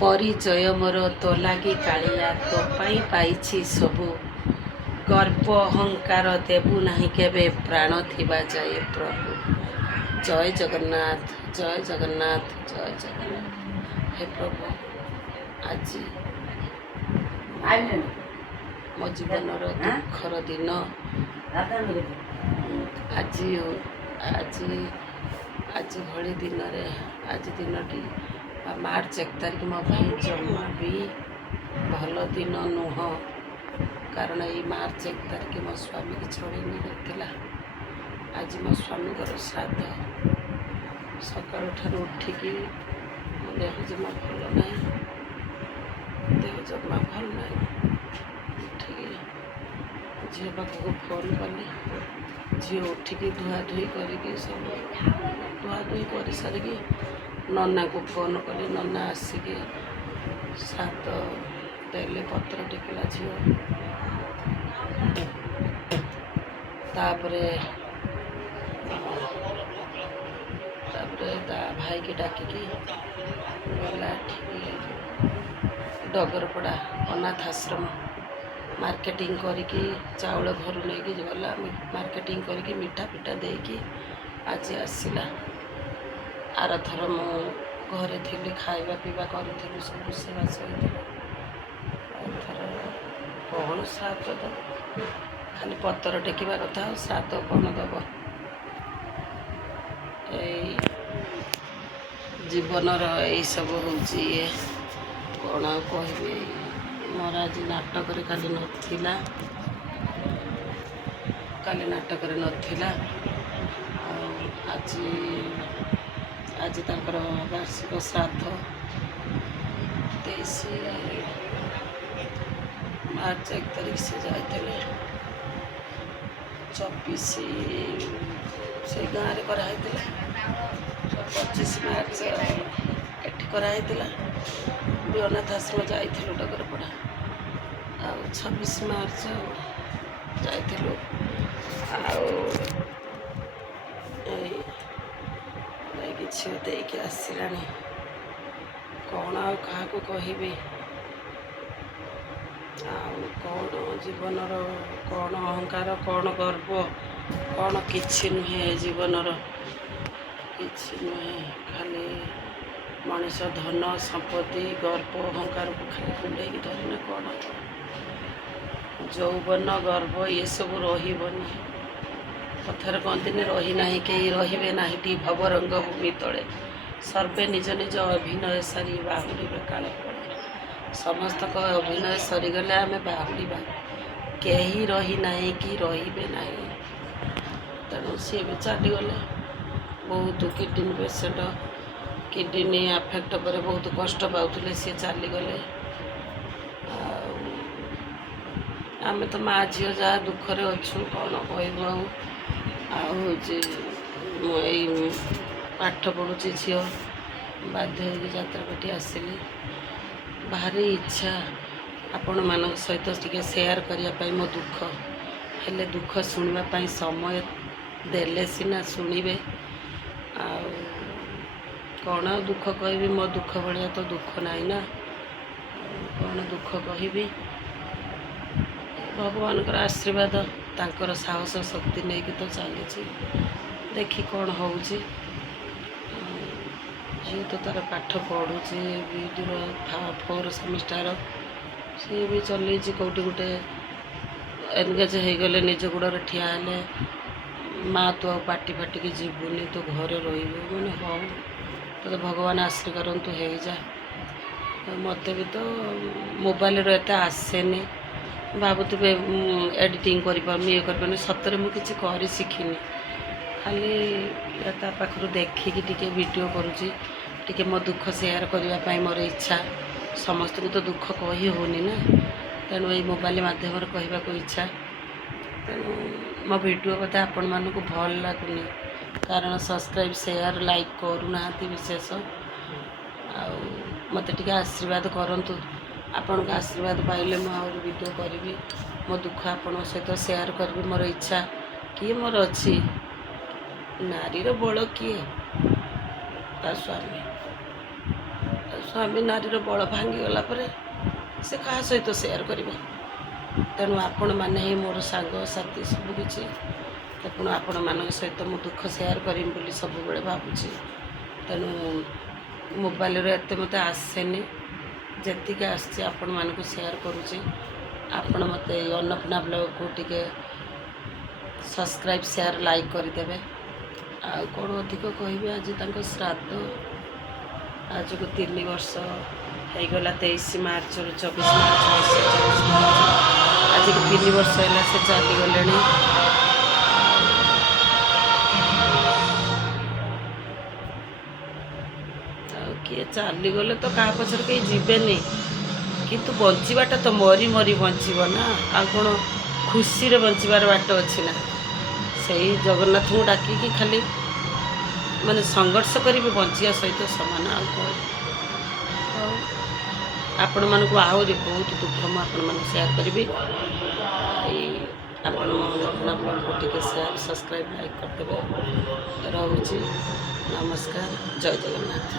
ପରିଚୟ ମୋର ତୋ ଲାଗି କାଳିଆ, ତୋ ପାଇଁ ପାଇଛି ସବୁ। ଗର୍ବ ଅହଙ୍କାର ଦେବୁ ନାହିଁ କେବେ, ପ୍ରାଣ ଥିବା ଯାଏ ପ୍ରଭୁ। ଜୟ ଜଗନ୍ନାଥ, ଜୟ ଜଗନ୍ନାଥ, ଜୟ ଜଗନ୍ନାଥ। ହେ ପ୍ରଭୁ, ଆଜି ମୋ ଜୀବନର ଦୁଃଖର ଦିନ। ଆଜି ଆଜି ଆଜି ଭଳି ଦିନରେ, ଆଜି ଦିନଟି ମାର୍ଚ୍ଚ 1 ତାରିଖ ମୋ ପାଇଁ ଜମା ବି ଭଲ ଦିନ ନୁହଁ। କାରଣ ଏଇ ମାର୍ଚ୍ଚ 1 ତାରିଖ ମୋ ସ୍ୱାମୀକି ଛଡ଼େଇ ନେଇଯାଇଥିଲା। ଆଜି ମୋ ସ୍ୱାମୀଙ୍କର ଶ୍ରାଦ୍ଧ। ସକାଳୁ ଠାରୁ ଉଠିକି ମୋ ଦେହ ଜମା ଭଲ ନାହିଁ, ଦେହ ଜମା ଭଲ ନାହିଁ। ଉଠିକି ଝିଅ ପାଖକୁ ଫୋନ୍ କଲି। ଝିଅ ଉଠିକି ଧୁଆଧୁଇ କରିକି ସବୁ ଧୁଆଧୁଇ କରିସାରିକି ନନାକୁ ଫୋନ୍ କଲି। ନନା ଆସିକି ଶ୍ରାଦ୍ଧ ଦେଲେ, ପତ୍ର ଟେକିଲା ଝିଅ। ତାପରେ ତା ଭାଇକି ଡାକିକି ଗଲା ଏଠିକି ଡଗରପଡ଼ା ଅନାଥ ଆଶ୍ରମ। ମାର୍କେଟିଂ କରିକି ଚାଉଳ ଘରୁ ନେଇକି ଗଲା, ମାର୍କେଟିଂ କରିକି ମିଠା ପିଠା ଦେଇକି ଆଜି ଆସିଲା। ଆରଥର ମୁଁ ଘରେ ଥିଲି, ଖାଇବା ପିଇବା କରିଥିଲି, ସବୁ ରୋଷେଇବାସ ହେଇଥିଲା। ଏଥର କ'ଣ ଶ୍ରାଦ୍ଧ ଦେବ? ଖାଲି ପତ୍ର ଟେକିବା କଥା, ଆଉ ଶ୍ରାଦ୍ଧ କ'ଣ ଦେବ? ଏଇ ଜୀବନର ଏଇସବୁ ହେଉଛି ଇଏ। କ'ଣ ଆଉ କହିବି? ମୋର ଆଜି ନାଟକରେ କାଲି ନଥିଲା। ଆଉ ଆଜି ତାଙ୍କର ବାର୍ଷିକ ଶ୍ରାଦ୍ଧ। 23 ମାର୍ଚ୍ଚ 1 ତାରିଖ ସେ ଯାଇଥିଲେ। 24 ସେଇ ଗାଁରେ କରାହେଇଥିଲା। 25 ମାର୍ଚ୍ଚ ଏଠି କରାହେଇଥିଲା। ଅନାଥ ଆଶ୍ରମ ଯାଇଥିଲୁ ଡଗରପଡ଼ା। ଆଉ 26 ମାର୍ଚ୍ଚ ଯାଇଥିଲୁ। ଆଉ ଝିଅ ଦେଇକି ଆସିଲାଣି। କ'ଣ ଆଉ କାହାକୁ କହିବି? ଆଉ କ'ଣ ଜୀବନର କ'ଣ ଅହଙ୍କାର, କ'ଣ ଗର୍ବ, କ'ଣ କିଛି ନୁହେଁ। ଜୀବନର କିଛି ନୁହେଁ। ଖାଲି ମଣିଷ ଧନ ସମ୍ପତ୍ତି, ଗର୍ବ ଅହଙ୍କାରକୁ ଖାଲି କୁଣ୍ଡେଇକି ଧରିଲେ କ'ଣ? ଯୌବନ ଗର୍ବ ଏସବୁ ରହିବନି। କଥାରେ କହନ୍ତିନି, ରହିନାହିଁ କେହି ରହିବେ ନାହିଁଟି ଭବରଙ୍ଗ ଭୂମି ତଳେ। ସର୍ବେ ନିଜ ନିଜ ଅଭିନୟ ସାରି ବାହୁଡ଼ିବେ କାଳ ପଳେ। ସମସ୍ତଙ୍କ ଅଭିନୟ ସରିଗଲେ ଆମେ ବାହୁଡ଼ିବା। କେହି ରହିନାହିଁ କି ରହିବେ ନାହିଁ। ତେଣୁ ସିଏ ବି ଚାଲିଗଲେ। ବହୁତ କିଡ଼ନୀ ପେସେଣ୍ଟ, କିଡ଼ନୀ ଆଫେକ୍ଟ ପରେ ବହୁତ କଷ୍ଟ ପାଉଥିଲେ, ସିଏ ଚାଲିଗଲେ। ଆଉ ଆମେ ତ ମା ଝିଅ ଯାହା ଦୁଃଖରେ ଅଛୁ, କ'ଣ କହିବୁ ଆଉ? ଆଉ ହେଉଛି ମୁଁ ଏଇ ପାଠ ପଢ଼ୁଛି ଝିଅ, ବାଧ୍ୟ ହୋଇକି ଯାତ୍ରାପାଟି ଆସିଲି। ଭାରି ଇଚ୍ଛା ଆପଣମାନଙ୍କ ସହିତ ଟିକେ ସେୟାର କରିବା ପାଇଁ ମୋ ଦୁଃଖ। ହେଲେ ଦୁଃଖ ଶୁଣିବା ପାଇଁ ସମୟ ଦେଲେ ସିନା ଶୁଣିବେ। ଆଉ କ'ଣ ଆଉ ଦୁଃଖ କହିବି? ମୋ ଦୁଃଖ ଭଳିଆ ତ ଦୁଃଖ ନାହିଁ ନା। କ'ଣ ଦୁଃଖ କହିବି? ଭଗବାନଙ୍କର ଆଶୀର୍ବାଦ, ତାଙ୍କର ସାହସ ଶକ୍ତି ନେଇକି ତ ଚାଲିଛି। ଦେଖି କ'ଣ ହେଉଛି। ଝିଅ ତ ତା'ର ପାଠ ପଢ଼ୁଛି, ବିଇଡ଼ିର 4th ସେମିଷ୍ଟାର। ସିଏ ବି ଚଲେଇଛି କେଉଁଠି ଗୋଟେ ଏନଗେଜ୍ ହେଇଗଲେ, ନିଜ ଗୋଡ଼ରେ ଠିଆ ହେଲେ। ମା ତୁ ଆଉ ପାଟି ଫାଟିକି ଯିବୁନି, ତୁ ଘରେ ରହିବୁ। ମାନେ ହଉ, ତୋତେ ଭଗବାନ ଆଶୀର୍ବାଦ କରନ୍ତୁ, ହେଇଯା। ମୋତେ ବି ତ ମୋବାଇଲରେ ଏତେ ଆସେନି। ଭାବୁଥିବେ ଏଡ଼ିଟିଂ କରିପାରୁନି, ଇଏ କରିପାରୁନି। ସତରେ ମୁଁ କିଛି କରି ଶିଖିନି। ଖାଲି ତା ପାଖରୁ ଦେଖିକି ଟିକେ ଭିଡ଼ିଓ କରୁଛି। ଟିକେ ମୋ ଦୁଃଖ ସେୟାର କରିବା ପାଇଁ ମୋର ଇଚ୍ଛା। ସମସ୍ତଙ୍କୁ ତ ଦୁଃଖ କହି ହେଉନି ନା। ତେଣୁ ଏଇ ମୋବାଇଲ ମାଧ୍ୟମରେ କହିବାକୁ ଇଚ୍ଛା। ତେଣୁ ମୋ ଭିଡ଼ିଓ ବୋଧେ ଆପଣମାନଙ୍କୁ ଭଲ ଲାଗୁନି, କାରଣ ସବସ୍କ୍ରାଇବ୍, ସେୟାର, ଲାଇକ୍ କରୁନାହାନ୍ତି ବିଶେଷ। ଆଉ ମୋତେ ଟିକେ ଆଶୀର୍ବାଦ କରନ୍ତୁ। ଆପଣଙ୍କ ଆଶୀର୍ବାଦ ପାଇଲେ ମୁଁ ଆହୁରି ଭିଡ଼ିଓ କରିବି। ମୋ ଦୁଃଖ ଆପଣଙ୍କ ସହିତ ସେୟାର କରିବି, ମୋର ଇଚ୍ଛା। କିଏ ମୋର ଅଛି? ନାରୀର ବଳ କିଏ? ତା ସ୍ୱାମୀ। ସ୍ୱାମୀ ନାରୀର ବଳ ଭାଙ୍ଗିଗଲା ପରେ ସେ କାହା ସହିତ ସେୟାର କରିବ। ତେଣୁ ଆପଣମାନେ ହିଁ ମୋର ସାଙ୍ଗସାଥି ସବୁକିଛି। ତେଣୁ ଆପଣମାନଙ୍କ ସହିତ ମୁଁ ଦୁଃଖ ସେୟାର କରିବି ବୋଲି ସବୁବେଳେ ଭାବୁଛି। ତେଣୁ ମୋବାଇଲରେ ଏତେ ମୋତେ ଆସେନି, ଯେତିକି ଆସିଛି ଆପଣମାନଙ୍କୁ ସେୟାର କରୁଛି। ଆପଣ ମୋତେ ଏଇ ଅନ୍ନପୂର୍ଣ୍ଣା ବ୍ଲଗ୍କୁ ଟିକେ ସବସ୍କ୍ରାଇବ୍ ସେୟାର ଲାଇକ୍ କରିଦେବେ। ଆଉ କ'ଣ ଅଧିକ କହିବି, ଆଜି ତାଙ୍କ ଶ୍ରାଦ୍ଧ। ଆଜକୁ 3 ବର୍ଷ ହେଇଗଲା। 23 ମାର୍ଚ୍ଚରୁ 24 ମାର୍ଚ୍ଚ 2024। ଆଜିକୁ 3 ବର୍ଷ ହେଲା ସେ ଚାଲିଗଲେଣି। ଆଉ କିଏ ଚାଲିଗଲେ ତ କାହା ପଛରେ କେହି ଯିବେନି, କିନ୍ତୁ ବଞ୍ଚିବାଟା ତ ମରି ମରି ବଞ୍ଚିବ ନା। ଆଉ କ'ଣ ଖୁସିରେ ବଞ୍ଚିବାର ବାଟ ଅଛି ନା? ସେଇ ଜଗନ୍ନାଥଙ୍କୁ ଡାକିକି ଖାଲି ମାନେ ସଂଘର୍ଷ କରିବି ବଞ୍ଚିବା ସହିତ ସମାନ। ଆଉ କ'ଣ? ହଉ, ଆପଣମାନଙ୍କୁ ଆହୁରି ବହୁତ ଦୁଃଖ ମୁଁ ଆପଣମାନଙ୍କୁ ସେୟାର କରିବି। ଏଇ ଆପଣ ବ୍ଲଗ୍କୁ ଟିକେ ସେୟାର ସବସ୍କ୍ରାଇବ୍ ଲାଇକ୍ କରିଦେବେ। ରହୁଛି। ନମସ୍କାର। ଜୟ ଜଗନ୍ନାଥ।